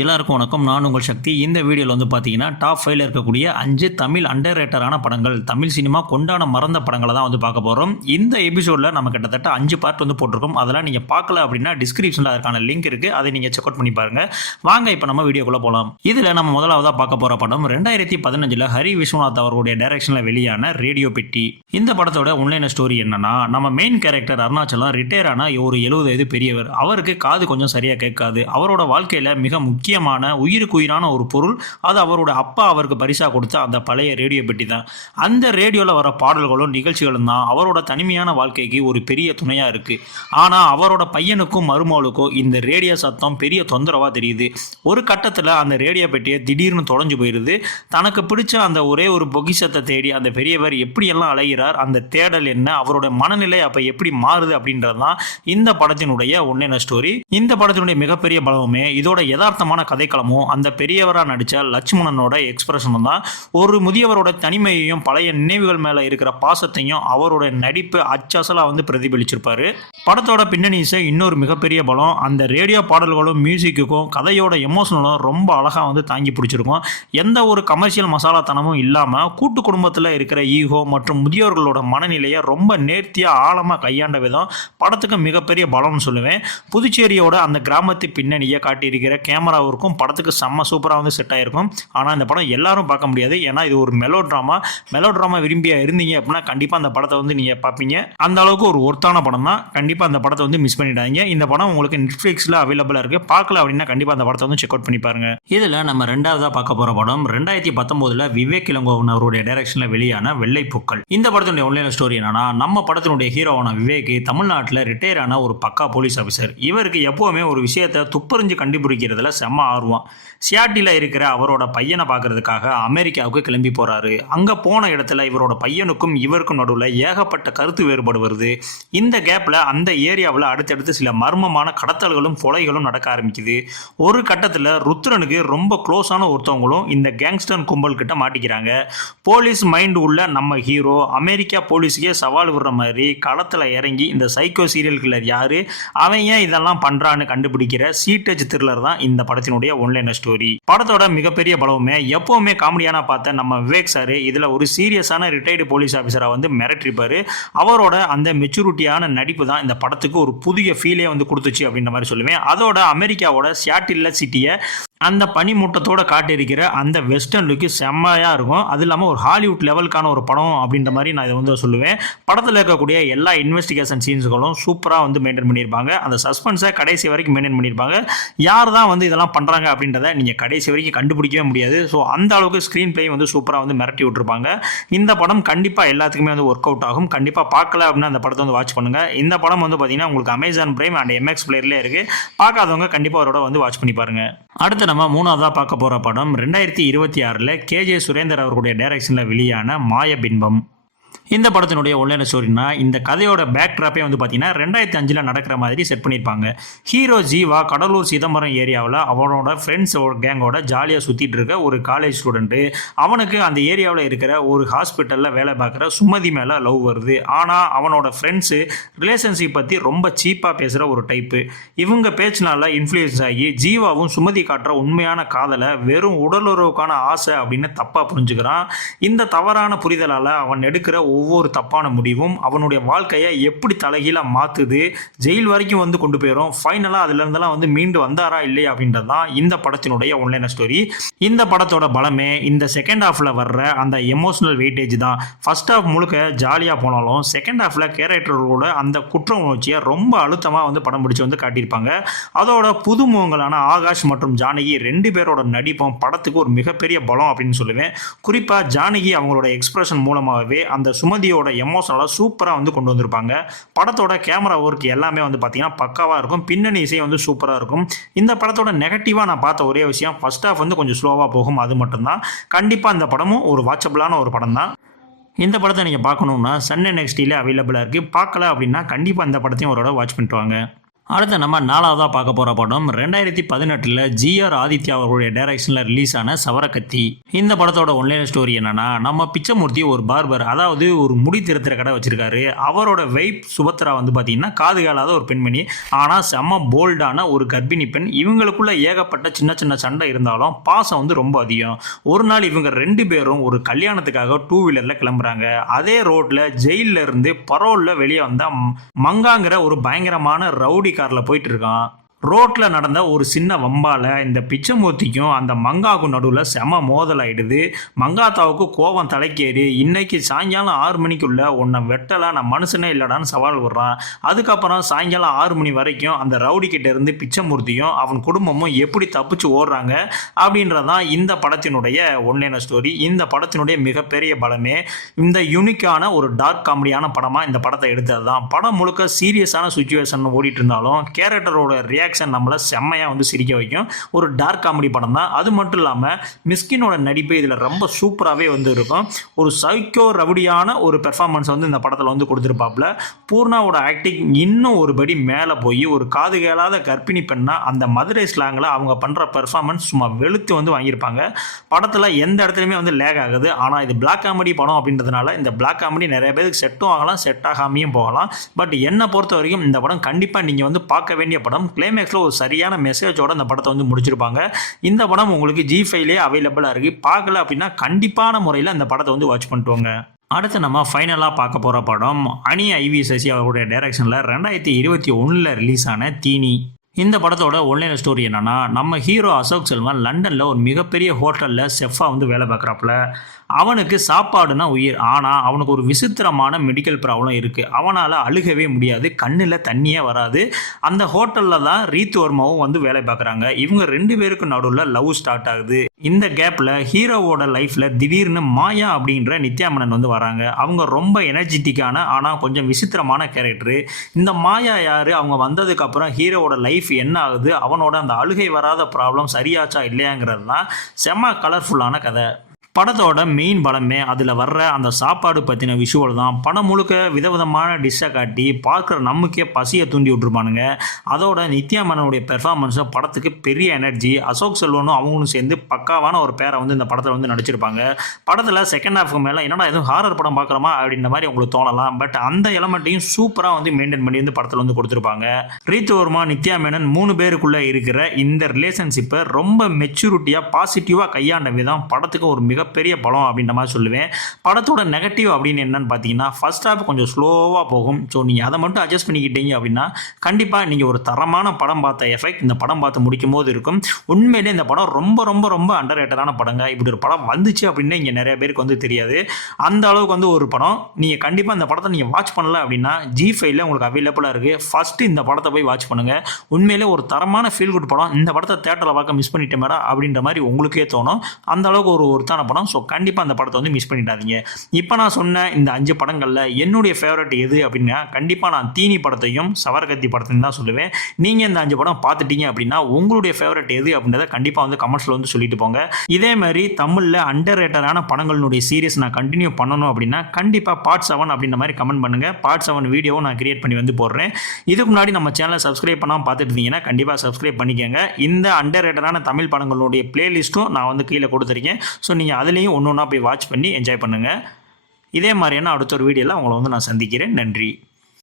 எல்லாருக்கும் வணக்கம். நான் உங்கள் சக்தி. இந்த வீடியோவில் வந்து பார்த்தீங்கன்னா டாப் 5ல இருக்கக்கூடிய 5 தமிழ் அண்டர் ரேட்டரான படங்கள், தமிழ் சினிமா கொண்டாட மறந்த படங்களை தான் வந்து பார்க்க போகிறோம். இந்த எபிசோடில் நம்ம கிட்டத்தட்ட 5 பார்ட் வந்து போட்டிருக்கோம். அதெல்லாம் நீங்கள் பார்க்கல அப்படின்னா டிஸ்கிரிப்ஷனில் அதற்கான லிங்க் இருக்குது, அதை நீங்கள் செக் அவுட் பண்ணி பாருங்கள். வாங்க இப்போ நம்ம வீடியோக்குள்ளே போகலாம். இதில் நம்ம முதலாவதாக பார்க்க போகிற படம் 2015 ஹரி விஸ்வநாத் அவர்களுடைய டைரக்ஷனில் வெளியான ரேடியோ பெட்டி. இந்த படத்தோட உண்மையான ஸ்டோரி என்னன்னா, நம்ம மெயின் கேரக்டர் அருணாச்சலம் ரிட்டையர் ஆன ஒரு 70 வயது பெரியவர். அவருக்கு காது கொஞ்சம் சரியாக கேட்காது. அவரோட வாழ்க்கையில் மிக முக்கியமான உயிருக்கு உயிரான ஒரு பொருள், அது அவரோட அப்பா அவருக்கு பரிசா கொடுத்த அந்த பழைய ரேடியோ பெட்டி தான். அந்த ரேடியோவில் வர பாடல்களும் நிகழ்ச்சிகளும் தான் அவரோட தனிமையான வாழ்க்கைக்கு ஒரு பெரிய துணையா இருக்கு. ஆனா அவரோட பையனுக்கும் மருமகளுக்கும் இந்த ரேடியோ சத்தம் பெரிய தொந்தரவா தெரியுது. ஒரு கட்டத்தில் அந்த ரேடியோ பெட்டியை திடீர்னு தொலைஞ்சு போயிடுது. தனக்கு பிடிச்ச அந்த ஒரே ஒரு பொக்கிஷத்தை தேடி அந்த பெரியவர் எப்படியெல்லாம் அலைகிறார், அந்த தேடல் என்ன, அவரோட மனநிலை அப்ப எப்படி மாறுது அப்படின்றது தான் இந்த படத்தினுடைய உண்மையான ஸ்டோரி. இந்த படத்தினுடைய மிகப்பெரிய பலமுமே இதோட யதார்த்தமான கதைக்களமும் அந்த பெரியவரா நடிச்ச லட்சுமணனோட எக்ஸ்பிரஷனும் தான். ஒரு முதியவரோட தனிமையையும் பழைய நினைவுகள் மேல இருக்கிற பாசத்தையும் அவரோட நடிப்பு அச்சசலா வந்து பிரதிபலிச்சிருப்பாரு. படத்தோட பின்னணி இசை இன்னொரு மிகப்பெரிய பலம். அந்த ரேடியோ பாடல்களும் மியூசிக்குக்கும் கதையோட எமோஷனலும் ரொம்ப அழகா வந்து தாங்கி பிடிச்சிருக்கும். எந்த ஒரு கமர்ஷியல் மசாலாத்தனமும் இல்லாம கூட்டு குடும்பத்தில் இருக்கிற ஈகோ மற்றும் முதியோர்களோட மனநிலையை ரொம்ப நேர்த்தியா ஆழமா கையாண்ட விதம் படத்துக்கு மிகப்பெரிய பலம்னு சொல்லுவேன். புதுச்சேரியோட அந்த கிராமத்து பின்னணியை காட்டியிருக்கிற கேமராவிற்கும் படத்துக்கு செம்ம சூப்பராக வந்து செட் ஆகிருக்கும். ஆனால் இந்த படம் எல்லாரும் பார்க்க முடியாது, ஏன்னா இது ஒரு மெலோ ட்ராமா விரும்பியா இருந்தீங்க அப்படின்னா கண்டிப்பாக அந்த படத்தை வந்து நீங்கள் பார்ப்பீங்க. அந்த அளவுக்கு ஒரு ஒர்த்தான படம் தான். கண்டிப்பாக அந்த படத்தை வந்து மிஸ் பண்ணிடாதீங்க. இந்த படம் உங்களுக்கு நெட்ஃப்ளிக்ஸில் அவைலபிளாக இருக்குது. பார்க்கல அப்படின்னா கண்டிப்பாக அந்த படத்தை வந்து செக் அவுட் பண்ணி பாருங்க. இதில் நம்ம ரெண்டாவதாக பார்க்க போகிற படம் 2019 விவேக் இளங்கோவன் அவருடைய டைரக்ஷனில் வெளியான வெள்ளைப்பூக்கள். இந்த படத்தினுடைய ஒன்லைன் ஸ்டோரி என்னன்னா, நம்ம படத்தினுடைய ஹீரோவான விவேக் தமிழ்நாட்டில் ரிட்டையர் ஆன ஒரு பக்கா போலீஸ் ஆஃபீஸர். இவருக்கு எப்போவுமே ஒரு விஷயத்தை துப்பறிஞ்சு கண்டுபிடிக்கிறதுல செம்ம ஆர்வம். சியாட்டில இருக்கிற அவரோட பையனை பார்க்கறதுக்காக அமெரிக்காவுக்கு கிளம்பி போறாரு. அங்க போன இடத்துல இவரோட பையனுக்கும் இவருக்கும் நடுவில் ஏகப்பட்ட கருத்து வேறுபாடு வருது. இந்த கேப்ல அந்த ஏரியாவில் அடுத்தடுத்து சில மர்மமான கடத்தல்களும் கொலைகளும் நடக்க ஆரம்பிக்குது. ஒரு கட்டத்தில் ருத்ரனுக்கு ரொம்ப க்ளோஸான ஒருத்தவங்களும் இந்த கேங்ஸ்டர் கும்பல் கிட்ட மாட்டிக்கிறாங்க. போலீஸ் மைண்ட் உள்ள நம்ம ஹீரோ அமெரிக்கா போலீஸுக்கே சவால் விடுற மாதிரி களத்தில் இறங்கி இந்த சைக்கோ சீரியல் கில்லர் யாரு, அவன் ஏன் இதெல்லாம் பண்றான்னு கண்டுபிடிக்கிற சீட்டேஜ் த்ரில்லர் தான் இந்த படத்தினுடைய ஒன்லைன் ஸ்டோரி. படத்தோட மிகப்பெரிய பலவுமே எப்பவுமே காமெடியான பார்த்த நம்ம விவேக் சார் இதுல ஒரு சீரியஸான ரிட்டையர்டு போலீஸ் ஆஃபீஸரா வந்து மிரட்டிருப்பாரு. அவரோட அந்த மெச்சூரிட்டியான நடிப்பு தான் இந்த படத்துக்கு ஒரு புதிய ஃபீலே வந்து கொடுத்துச்சு அப்படின்ற மாதிரி சொல்லுவேன். அதோட அமெரிக்காவோட சியாட்டில் சிட்டியை அந்த பனிமூட்டத்தோட காட்டியிருக்கிற அந்த வெஸ்டர்ன் லுக்கு செம்மையாக இருக்கும். அது இல்லாமல் ஒரு ஹாலிவுட் லெவலுக்கான ஒரு படம் அப்படின்ற மாதிரி நான் இதை வந்து சொல்லுவேன். படத்தில் இருக்கக்கூடிய எல்லா இன்வெஸ்டிகேஷன் சீன்ஸுகளும் சூப்பராக வந்து மெயின்டைன் பண்ணியிருப்பாங்க. அந்த சஸ்பென்ஸை கடைசி வரைக்கும் மெயின்டைன் பண்ணியிருப்பாங்க. யார் தான் வந்து இதெல்லாம் பண்ணுறாங்க அப்படின்றத நீங்கள் கடைசி வரைக்கும் கண்டுபிடிக்கவே முடியாது. ஸோ அந்த அளவுக்கு ஸ்க்ரீன் பிளே வந்து சூப்பராக வந்து மிரட்டி விட்டுருப்பாங்க. இந்த படம் கண்டிப்பாக எல்லாத்துக்குமே வந்து ஒர்க் அவுட் ஆகும். கண்டிப்பாக பார்க்கல அப்படின்னா அந்த படத்தை வந்து வாட்ச் பண்ணுங்கள். இந்த படம் வந்து பார்த்தீங்கன்னா உங்களுக்கு அமேசான் பிரைம் அண்ட் MX பிளேயர்லேயே இருக்குது. பார்க்காதவங்க கண்டிப்பாக அவரோட வந்து வாட்ச் பண்ணி பாருங்கள். அடுத்து நம்ம மூணாவதாக பார்க்க போகிற படம் 2026 KJ சுரேந்தர் அவர்களுடைய டைரக்ஷனில் வெளியான மாயபின்பம். இந்த படத்தினுடைய ஒன்லைன் ஸ்டோரினா, இந்த கதையோட பேக் ட்ராப்பே வந்து பார்த்தீங்கன்னா 2005 நடக்கிற மாதிரி செட் பண்ணியிருப்பாங்க. ஹீரோ ஜீவா கடலூர் சிதம்பரம் ஏரியாவில் அவனோட ஃப்ரெண்ட்ஸ் கேங்கோட ஜாலியாக சுற்றிட்டு இருக்க ஒரு காலேஜ் ஸ்டூடெண்ட்டு. அவனுக்கு அந்த ஏரியாவில் இருக்கிற ஒரு ஹாஸ்பிட்டலில் வேலை பார்க்குற சுமதி மேலே லவ் வருது. ஆனால் அவனோட ஃப்ரெண்ட்ஸு ரிலேஷன்ஷிப் பற்றி ரொம்ப சீப்பாக பேசுகிற ஒரு டைப்பு. இவங்க பேச்சினால இன்ஃப்ளூயன்ஸ் ஆகி ஜீவாவும் சுமதி காட்டுற உண்மையான காதலை வெறும் உடலுறவுக்கான ஆசை அப்படின்னு தப்பாக புரிஞ்சுக்கிறான். இந்த தவறான புரிதலால் அவன் எடுக்கிற ஒவ்வொரு தப்பான முடிவும் அவனுடைய வாழ்க்கையை எப்படி தலைகீழா மாத்துது, ஜெயில் வரைக்கும் வந்து கொண்டு போயிடும். ஃபைனலாக அதுல இருந்தெல்லாம் வந்து மீண்டு வந்தாரா இல்லையா அப்படின்றது தான் இந்த படத்தினுடைய ஒன்லைன் ஸ்டோரி. இந்த படத்தோட பலமே இந்த செகண்ட் ஹாஃப்ல வர்ற அந்த எமோஷனல் வெயிட்டேஜ் தான். ஃபர்ஸ்ட் ஹாஃப் முழுக்க ஜாலியாக போனாலும் செகண்ட் ஹாஃப்ல கேரக்டரோட அந்த குற்ற உணர்ச்சியை ரொம்ப அழுத்தமாக வந்து படம் பிடிச்சி வந்து காட்டியிருப்பாங்க. அதோட புதுமுகங்களான ஆகாஷ் மற்றும் ஜானகி 2 பேரோட நடிப்பும் படத்துக்கு ஒரு மிகப்பெரிய பலம் அப்படின்னு சொல்லுவேன். குறிப்பாக ஜானகி அவங்களோட எக்ஸ்பிரஷன் மூலமாகவே அந்த சுமதியோட எமோஷனலாக சூப்பராக வந்து கொண்டு வந்திருப்பாங்க. படத்தோட கேமரா ஒர்க் எல்லாமே வந்து பார்த்தீங்கன்னா பக்காவாக இருக்கும். பின்னணி இசை வந்து சூப்பராக இருக்கும். இந்த படத்தோட நெகட்டிவாக நான் பார்த்த ஒரே விஷயம், ஃபர்ஸ்ட் ஹாஃப் வந்து கொஞ்சம் ஸ்லோவாக போகும், அது மட்டும்தான். கண்டிப்பாக இந்த படமும் ஒரு வாட்சபிளான ஒரு படம் தான். இந்த படத்தை நீங்கள் பார்க்கணுன்னா சன் NXTல அவைலபிளாக இருக்குது. பார்க்கல அப்படின்னா கண்டிப்பாக இந்த படத்தையும் ஒரு வாட்ச் பண்ணிட்டு வாங்க. அடுத்து நம்ம நாலாவதாக பார்க்க போகிற படம் 2018 ஜிஆர் ஆதித்யா அவர்களுடைய டைரக்ஷனில் ரிலீஸ் ஆன சவரக்கத்தி. இந்த படத்தோட ஒன்லைன் ஸ்டோரி என்னன்னா, நம்ம பிச்சைமூர்த்தி ஒரு பார்பர், அதாவது ஒரு முடி திருத்துற கடை வச்சிருக்காரு. அவரோட வைப் சுபத்ரா வந்து பார்த்தீங்கன்னா காது கேளாத ஒரு பெண்மணி, ஆனால் செம்ம போல்டான ஒரு கர்ப்பிணி பெண். இவங்களுக்குள்ள ஏகப்பட்ட சின்ன சின்ன சண்டை இருந்தாலும் பாசம் வந்து ரொம்ப அதிகம். ஒரு நாள் இவங்க 2 பேரும் ஒரு கல்யாணத்துக்காக 2 வீலரில் கிளம்புறாங்க. அதே ரோட்டில் ஜெயிலில் இருந்து பரோலில் வெளியே வந்த மங்காங்கிற ஒரு பயங்கரமான ரவுடி காரில் போயிட்டு இருக்கான். ரோட்டில் நடந்த ஒரு சின்ன வம்பால் இந்த பிச்சைமூர்த்திக்கும் அந்த மங்காவுக்கும் நடுவில் செம மோதல் ஆகிடுது. மங்காத்தாவுக்கு கோபம் தலைக்கேறி இன்னைக்கு சாயங்காலம் 6 மணிக்குள்ளே உன்னை வெட்டலை, நான் மனுஷனே இல்லடான்னு சவால் விடுறான். அதுக்கப்புறம் சாயங்காலம் 6 மணி வரைக்கும் அந்த ரவுடிக்கிட்ட இருந்து பிச்சைமூர்த்தியும் அவன் குடும்பமும் எப்படி தப்பிச்சு ஓடுறாங்க அப்படின்றதான் இந்த படத்தினுடைய ஒன்லைன ஸ்டோரி. இந்த படத்தினுடைய மிகப்பெரிய பலமே இந்த யூனிக்கான ஒரு டார்க் காமெடியான படமாக இந்த படத்தை எடுத்தது தான். படம் முழுக்க சீரியஸான சுச்சுவேஷன் ஓடிட்டு இருந்தாலும் கேரக்டரோட ரியாக்ஷன் நம்மளை செம்மையாக வந்து சிரிக்க வைக்கும். ஒரு டார்க் காமெடி படம் தான். அது மட்டும் இல்லாமல் மிஸ்கினோட நடிப்பு இதில் ரொம்ப சூப்பராகவே வந்து இருக்கும். ஒரு சைக்கோ ரவுடியான ஒரு பெர்ஃபார்மன்ஸ் வந்து இந்த படத்தில் வந்து கொடுத்துருப்பாப்புல. பூர்ணாவோட ஆக்டிங் இன்னும் ஒரு படி மேலே போய் ஒரு காது கேளாத கர்ப்பிணி பெண்ணா அந்த மதுரை ஸ்லாங்கில் அவங்க பண்ணுற பெர்ஃபார்மன்ஸ் சும்மா வெளுத்து வந்து வாங்கியிருப்பாங்க. படத்தில் எந்த இடத்துலையுமே வந்து லேக் ஆகுது. ஆனால் இது பிளாக் காமெடி படம் அப்படின்றதுனால இந்த பிளாக் காமெடி நிறைய பேருக்கு செட்டும் ஆகலாம், செட் ஆகாமையும் போகலாம். பட் என்னை பொறுத்த வரைக்கும் இந்த படம் கண்டிப்பாக நீங்கள் வந்து பார்க்க வேண்டிய படம். கிளைமேக்ஸில் ஒரு சரியான மெசேஜோட இந்த படத்தை வந்து முடிச்சிருப்பாங்க. இந்த படம் உங்களுக்கு G5லே அவைலபிளாக இருக்குது. பார்க்கல அப்படின்னா கண்டிப்பான முறையில் இந்த படத்தை வந்து வாட்ச் பண்ணிட்டுவாங்க. அடுத்து நம்ம ஃபைனலாக பார்க்க போகிற படம் அனி ஐவி சசி அவருடைய டைரக்ஷனில் 2021 ரிலீஸ் ஆன தீனி. இந்த படத்தோட ஒன்லைன் ஸ்டோரி என்னன்னா, நம்ம ஹீரோ அசோக் செல்வன் லண்டனில் ஒரு மிகப்பெரிய ஹோட்டலில் செஃப்பாக வந்து வேலை பார்க்குறாப்புல. அவனுக்கு சாப்பாடுனா உயிர். ஆனால் அவனுக்கு ஒரு விசித்திரமான மெடிக்கல் ப்ராப்ளம் இருக்குது. அவனால் அழுகவே முடியாது, கண்ணில் தண்ணியே வராது. அந்த ஹோட்டலில் தான் ரீத்து வர்மாவும் வந்து வேலை பார்க்குறாங்க. இவங்க 2 பேருக்கும் நடுவில் லவ் ஸ்டார்ட் ஆகுது. இந்த கேப்பில் ஹீரோவோட லைஃப்பில் திடீர்னு மாயா அப்படின்ற நித்யா மேனன் வந்து வராங்க. அவங்க ரொம்ப எனர்ஜெட்டிக்கான ஆனால் கொஞ்சம் விசித்திரமான கேரக்டரு. இந்த மாயா யார், அவங்க வந்ததுக்கப்புறம் ஹீரோவோட லைஃப் என்ன ஆகுது, அவனோட அந்த அழுகை வராத ப்ராப்ளம் சரியாச்சா இல்லையாங்கிறது தான் செம்ம கலர்ஃபுல்லான கதை. படத்தோட மெயின் பலமே அதில் வர்ற அந்த சாப்பாடு பற்றின விஷுவல் தான். படம் முழுக்க விதவிதமான டிஷ்ஷை காட்டி பார்க்குற நமக்கே பசியை தூண்டி விட்டுருப்பானுங்க. அதோட நித்யா மேனனுடைய பெர்ஃபார்மன்ஸை படத்துக்கு பெரிய எனர்ஜி. அசோக் செல்வனும் அவங்களும் சேர்ந்து பக்காவான ஒரு பேரை வந்து இந்த படத்தில் வந்து நடிச்சிருப்பாங்க. படத்தில் செகண்ட் ஹாஃப்க்கு மேலே என்னடா எதுவும் ஹாரர் படம் பார்க்குறோமா அப்படின்ற மாதிரி உங்களுக்கு தோணலாம். பட் அந்த எலமெண்ட்டையும் சூப்பராக வந்து மெயின்டைன் பண்ணி வந்து படத்தில் வந்து கொடுத்துருப்பாங்க. ரீத்து வர்மா நித்யா மேனன் 3 பேருக்குள்ளே இருக்கிற இந்த ரிலேஷன்ஷிப்பை ரொம்ப மெச்சூரிட்டியாக பாசிட்டிவாக கையாண்ட விதம் படத்துக்கு ஒரு மிகப்பெரிய படம் அப்படின்ற மாதிரி சொல்லுவேன். படத்தோட நெகட்டிவ் அப்படின்னு என்னன்னு பார்த்தீங்கன்னா, ஃபர்ஸ்ட் ஹாஃப் கொஞ்சம் ஸ்லோவாக போகும். ஸோ நீங்கள் அதை மட்டும் அட்ஜஸ்ட் பண்ணிக்கிட்டீங்க அப்படின்னா கண்டிப்பாக நீங்கள் ஒரு தரமான படம் பார்த்த எஃபெக்ட் இந்த படம் பார்த்து முடிக்கும் போது இருக்கும். உண்மையிலே இந்த படம் ரொம்ப ரொம்ப ரொம்ப அண்டர் ரேட்டடான படங்க. இப்படி ஒரு படம் வந்துச்சு அப்படின்னு இங்கே நிறைய பேருக்கு வந்து தெரியாது. அந்த அளவுக்கு வந்து ஒரு படம். நீங்கள் கண்டிப்பாக இந்த படத்தை நீங்கள் வாட்ச் பண்ணல அப்படின்னா G5ல உங்களுக்கு அவைலபிளாக இருக்குது. ஃபஸ்ட்டு இந்த படத்தை போய் வாட்ச் பண்ணுங்கள். உண்மையிலே ஒரு தரமான ஃபீல் குட் படம். இந்த படத்தை தேட்டரில் பார்க்க மிஸ் பண்ணிட்டேன் மேடம் அப்படின்ற மாதிரி உங்களுக்கே தோணும். அந்த அளவுக்கு ஒரு ஒருத்தான படம். ஸோ கண்டிப்பாக அந்த படத்தை வந்து மிஸ் பண்ணிடாதீங்க. இப்போ நான் சொன்ன இந்த 5 படங்களில் என்னுடைய ஃபேவரட் எது அப்படின்னா கண்டிப்பாக நான் தீனி படத்தையும் சவரகத்தி படத்தையும் தான் சொல்லுவேன். நீங்கள் இந்த 5 படம் பார்த்துட்டீங்க அப்படின்னா உங்களுடைய ஃபேவரட் எது அப்படின்றத கண்டிப்பாக வந்து கமெண்ட்ஸில் வந்து சொல்லிட்டு போங்க. இதே மாதிரி தமிழில் அண்டர் ரேட்டடான படங்களுடைய சீரிஸ் நான் கண்டினியூ பண்ணணும் அப்படின்னா கண்டிப்பாக பார்ட் 7 அப்படின்ற மாதிரி கமெண்ட் பண்ணுங்கள். பார்ட் 7 வீடியோவும் நான் கிரியேட் பண்ணி வந்து போடுறேன். இதுக்கு முன்னாடி நம்ம சேனலை சப்ஸ்கிரைப் பண்ணாமல் பார்த்துட்டு இருந்தீங்கன்னா கண்டிப்பாக சப்ஸ்கிரைப் பண்ணிக்கோங்க. இந்த அண்டர் ரேட்டடான தமிழ் படங்களுடைய பிளேலிஸ்ட்டும் நான் வந்து கீழே கொடுத்துருக்கேன். ஸோ நீங்கள் அதுலேயும் ஒன்று ஒன்றா போய் வாட்ச் பண்ணி என்ஜாய் பண்ணுங்கள். இதே மாதிரியான அடுத்த ஒரு வீடியோவில் உங்களை வந்து நான் சந்திக்கிறேன். நன்றி.